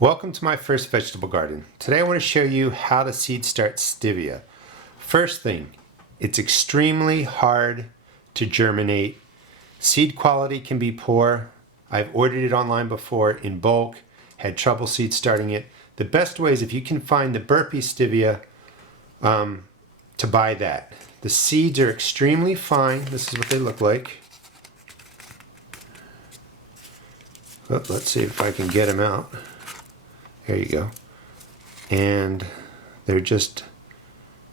Welcome to my first vegetable garden. Today I want to show you how to seed start Stevia. First thing, it's extremely hard to germinate. Seed quality can be poor. I've ordered it online before in bulk, had trouble seed starting it. The best way is if you can find the burpee Stevia to buy that. The seeds are extremely fine. This is what they look like. Oh, let's see if I can get them out. There you go. And they're just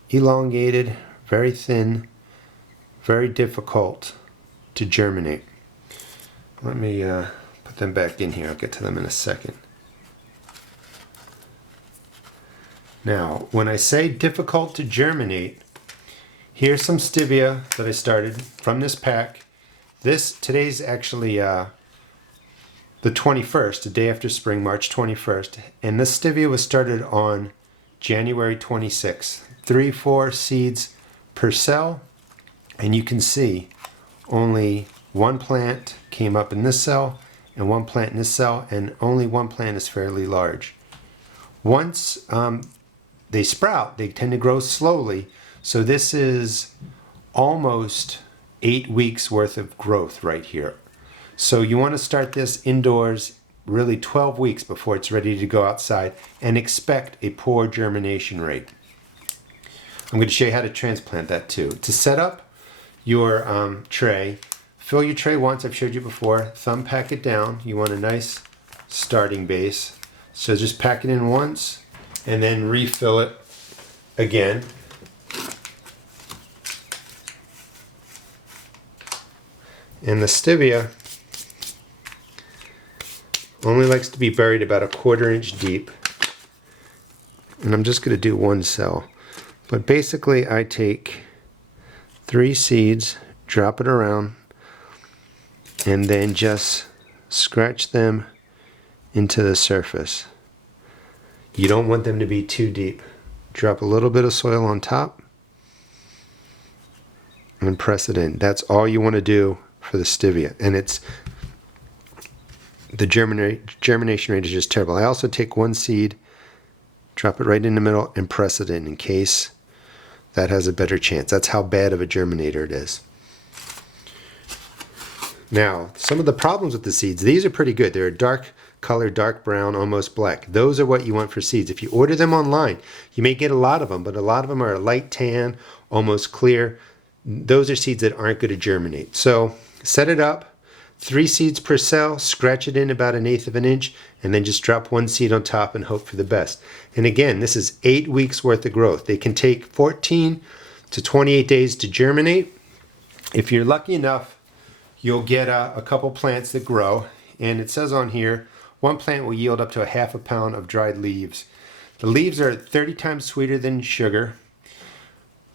elongated, very thin, very difficult to germinate. Let me put them back in here. I'll get to them in a second. Now, when I say difficult to germinate, here's some Stevia that I started from this pack. Today's actually the 21st, the day after spring, March 21st. And this Stevia was started on January 26th. 3-4 seeds per cell. And you can see only one plant came up in this cell and one plant in this cell, and only one plant is fairly large. Once they sprout, they tend to grow slowly. So this is almost 8 weeks worth of growth right here. So you want to start this indoors really 12 weeks before it's ready to go outside, and expect a poor germination rate. I'm going to show you how to transplant that too. To set up your tray, fill your tray once. I've showed you before. Thumb pack it down. You want a nice starting base. So just pack it in once and then refill it again. And the Stevia only likes to be buried about 1/4 inch deep. And I'm just going to do one cell. But basically I take 3 seeds, drop it around, and then just scratch them into the surface. You don't want them to be too deep. Drop a little bit of soil on top and press it in. That's all you want to do for the Stevia. And the germination rate is just terrible. I also take one seed, drop it right in the middle, and press it in case that has a better chance. That's how bad of a germinator it is. Now, some of the problems with the seeds, these are pretty good. They're a dark color, dark brown, almost black. Those are what you want for seeds. If you order them online, you may get a lot of them, but a lot of them are a light tan, almost clear. Those are seeds that aren't going to germinate. So set it up. 3 seeds per cell, scratch it in about 1/8 of an inch, and then just drop one seed on top and hope for the best. And again, this is 8 weeks worth of growth. They can take 14 to 28 days to germinate. If you're lucky enough, you'll get a couple plants that grow. And it says on here, one plant will yield up to 1/2 pound of dried leaves. The leaves are 30 times sweeter than sugar.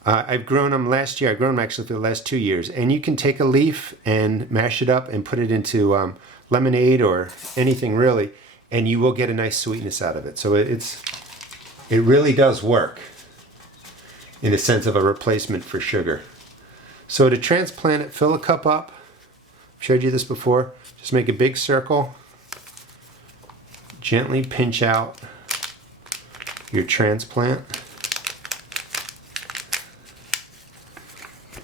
I've grown them last year. I've grown them actually for the last 2 years. And you can take a leaf and mash it up and put it into lemonade or anything really, and you will get a nice sweetness out of it. So it really does work in the sense of a replacement for sugar. So to transplant it, fill a cup up. I've showed you this before. Just make a big circle. Gently pinch out your transplant.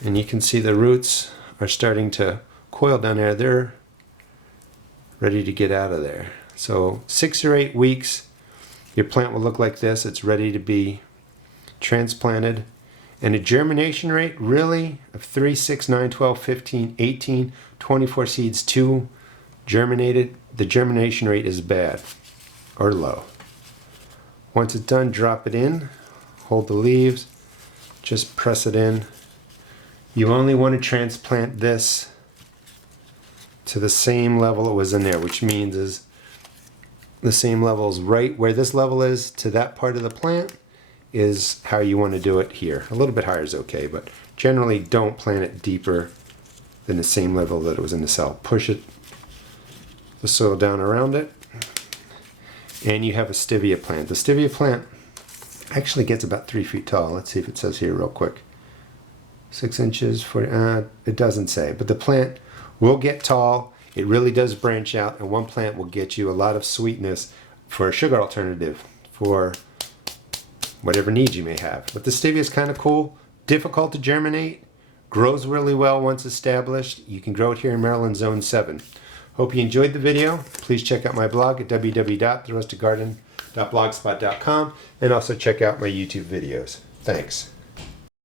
And you can see the roots are starting to coil down there. They're ready to get out of there. So 6 or 8 weeks, your plant will look like this. It's ready to be transplanted. And a germination rate really of 3, 6, 9, 12, 15, 18, 24 seeds, 2 germinated. The germination rate is bad or low. Once it's done, drop it in. Hold the leaves. Just press it in. You only want to transplant this to the same level it was in there, which means is the same level is right where this level is to that part of the plant is how you want to do it here. A little bit higher is okay, but generally don't plant it deeper than the same level that it was in the cell. Push the soil down around it, and you have a Stevia plant. The Stevia plant actually gets about 3 feet tall. Let's see if it says here real quick. 6 inches, it doesn't say, but the plant will get tall. It really does branch out, and one plant will get you a lot of sweetness for a sugar alternative for whatever needs you may have. But the stevia is kind of cool, difficult to germinate, grows really well once established. You can grow it here in Maryland Zone 7. Hope you enjoyed the video. Please check out my blog at www.therustedgarden.blogspot.com and also check out my YouTube videos. Thanks.